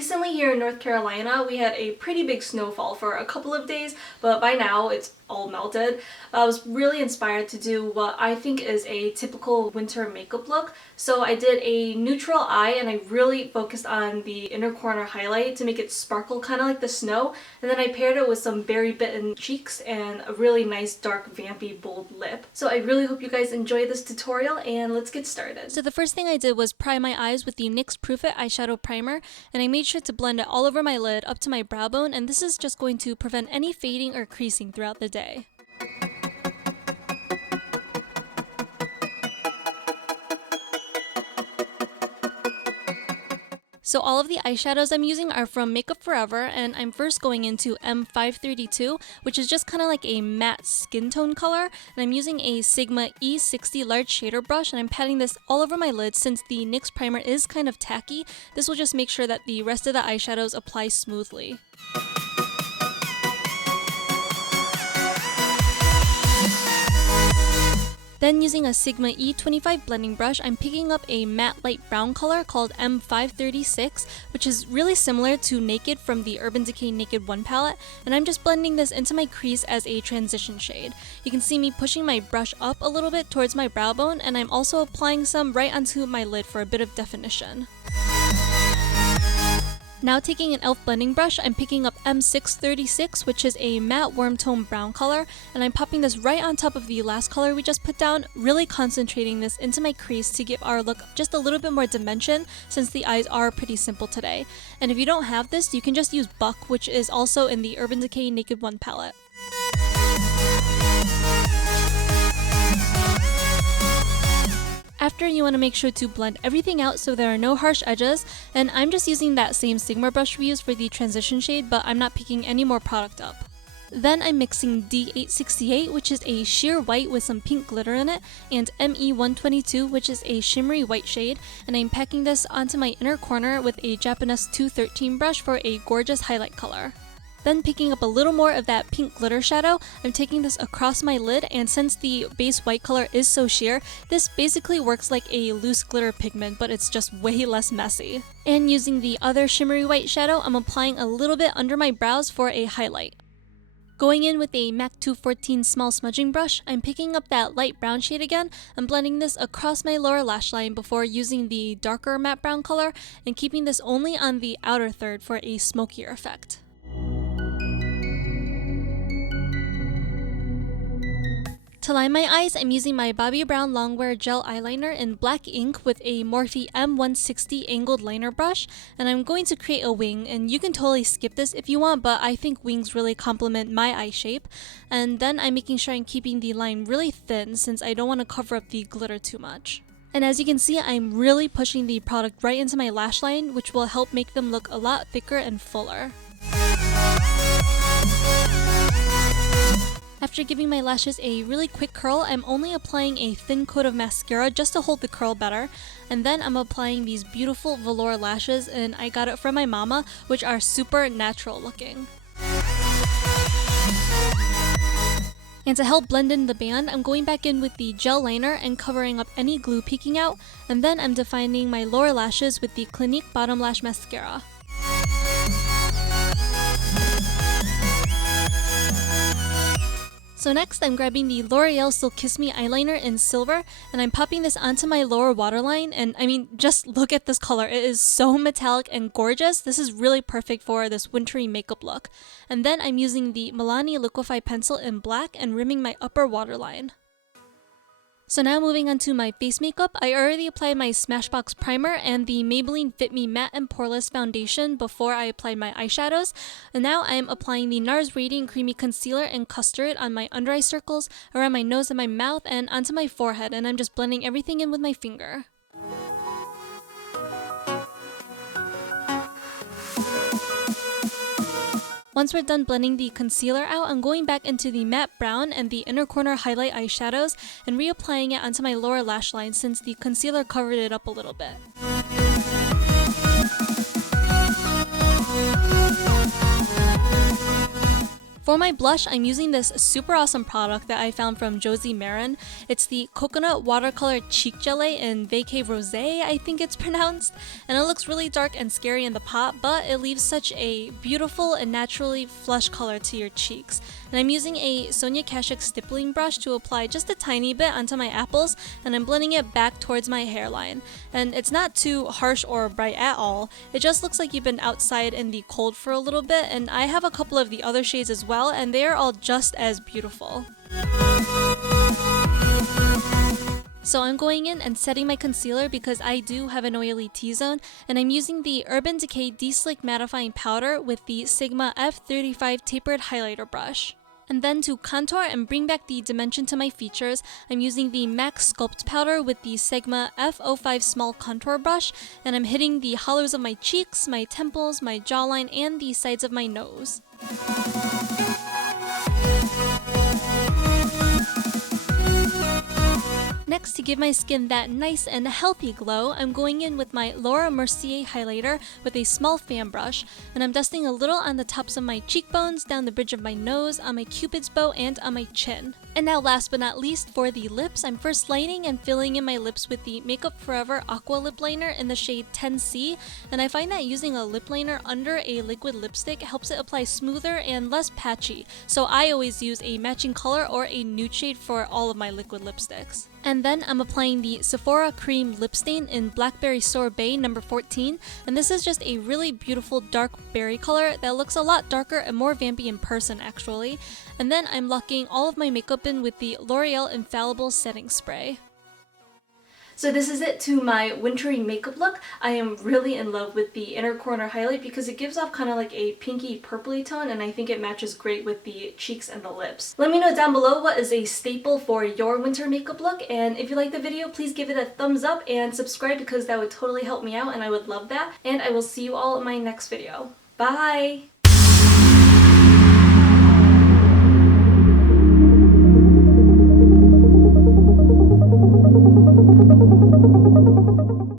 recently here in North Carolina, we had a pretty big snowfall for a couple of days, but by now it's all melted. I was really inspired to do what I think is a typical winter makeup look. So I did a neutral eye and I really focused on the inner corner highlight to make it sparkle kind of like the snow. And then I paired it with some berry bitten cheeks and a really nice dark vampy bold lip. So I really hope you guys enjoy this tutorial and let's get started. So the first thing I did was prime my eyes with the NYX Proof It eyeshadow primer, and I made sure to blend it all over my lid up to my brow bone, and this is just going to prevent any fading or creasing throughout the day. So all of the eyeshadows I'm using are from Makeup Forever, and I'm first going into M532, which is just kind of like a matte skin tone color, and I'm using a Sigma E60 large shader brush, and I'm patting this all over my lid. Since the NYX primer is kind of tacky, this will just make sure that the rest of the eyeshadows apply smoothly. Then using a Sigma E25 blending brush, I'm picking up a matte light brown color called M536, which is really similar to Naked from the Urban Decay Naked 1 palette, and I'm just blending this into my crease as a transition shade. You can see me pushing my brush up a little bit towards my brow bone, and I'm also applying some right onto my lid for a bit of definition. Now taking an e.l.f. blending brush, I'm picking up M636, which is a matte warm tone brown color, and I'm popping this right on top of the last color we just put down, really concentrating this into my crease to give our look just a little bit more dimension since the eyes are pretty simple today. And if you don't have this, you can just use Buck, which is also in the Urban Decay Naked 1 palette. After, you want to make sure to blend everything out so there are no harsh edges, and I'm just using that same Sigma brush we used for the transition shade, but I'm not picking any more product up. Then I'm mixing D868, which is a sheer white with some pink glitter in it, and ME122, which is a shimmery white shade, and I'm packing this onto my inner corner with a Japanese 213 brush for a gorgeous highlight color. Then picking up a little more of that pink glitter shadow, I'm taking this across my lid, and since the base white color is so sheer, this basically works like a loose glitter pigment, but it's just way less messy. And using the other shimmery white shadow, I'm applying a little bit under my brows for a highlight. Going in with a MAC 214 small smudging brush, I'm picking up that light brown shade again and blending this across my lower lash line before using the darker matte brown color and keeping this only on the outer third for a smokier effect. To line my eyes, I'm using my Bobbi Brown Longwear Gel Eyeliner in black ink with a Morphe M160 angled liner brush, and I'm going to create a wing, and you can totally skip this if you want, but I think wings really complement my eye shape. And then I'm making sure I'm keeping the line really thin since I don't want to cover up the glitter too much. And as you can see, I'm really pushing the product right into my lash line, which will help make them look a lot thicker and fuller. After giving my lashes a really quick curl, I'm only applying a thin coat of mascara just to hold the curl better, and then I'm applying these beautiful velour lashes, and I got it from my Momma, which are super natural looking. And to help blend in the band, I'm going back in with the gel liner and covering up any glue peeking out, and then I'm defining my lower lashes with the Clinique Bottom Lash Mascara. So next, I'm grabbing the L'Oreal Silkissme eyeliner in silver, and I'm popping this onto my lower waterline, and I mean, just look at this color. It is so metallic and gorgeous. This is really perfect for this wintry makeup look. And then I'm using the Milano Liquif'eye pencil in black and rimming my upper waterline. So now moving on to my face makeup, I already applied my Smashbox primer and the Maybelline Fit Me Matte and Poreless foundation before I applied my eyeshadows. And now I am applying the NARS Radiant Creamy Concealer in Custard on my under eye circles, around my nose and my mouth, and onto my forehead, and I'm just blending everything in with my finger. Once we're done blending the concealer out, I'm going back into the matte brown and the inner corner highlight eyeshadows and reapplying it onto my lower lash line since the concealer covered it up a little bit. For my blush, I'm using this super awesome product that I found from Josie Marin. It's the Coconut Watercolor Cheek Gelée in Vacay Rosé, I think it's pronounced. And it looks really dark and scary in the pot, but it leaves such a beautiful and naturally flush color to your cheeks. And I'm using a Sonia Kashuk stippling brush to apply just a tiny bit onto my apples, and I'm blending it back towards my hairline. And it's not too harsh or bright at all. It just looks like you've been outside in the cold for a little bit, and I have a couple of the other shades as well, and they are all just as beautiful. So I'm going in and setting my concealer because I do have an oily T-zone, and I'm using the Urban Decay De-Slick Mattifying Powder with the Sigma F35 Tapered Highlighter Brush. And then to contour and bring back the dimension to my features, I'm using the MAC Sculpt Powder with the Sigma F05 Small Contour Brush, and I'm hitting the hollows of my cheeks, my temples, my jawline, and the sides of my nose. Next, to give my skin that nice and healthy glow, I'm going in with my Laura Mercier highlighter with a small fan brush, and I'm dusting a little on the tops of my cheekbones, down the bridge of my nose, on my cupid's bow, and on my chin. And now last but not least, for the lips, I'm first lining and filling in my lips with the Makeup Forever Aqua Lip Liner in the shade 10C, and I find that using a lip liner under a liquid lipstick helps it apply smoother and less patchy, so I always use a matching color or a nude shade for all of my liquid lipsticks. And then I'm applying the Sephora Cream Lip Stain in Blackberry Sorbet number 14, and this is just a really beautiful dark berry color that looks a lot darker and more vampy in person actually. And then I'm locking all of my makeup in with the L'Oreal Infallible Setting Spray. So this is it to my wintry makeup look. I am really in love with the inner corner highlight because it gives off kind of like a pinky purpley tone, and I think it matches great with the cheeks and the lips. Let me know down below what is a staple for your winter makeup look, and if you like the video, please give it a thumbs up and subscribe because that would totally help me out and I would love that. And I will see you all in my next video. Bye!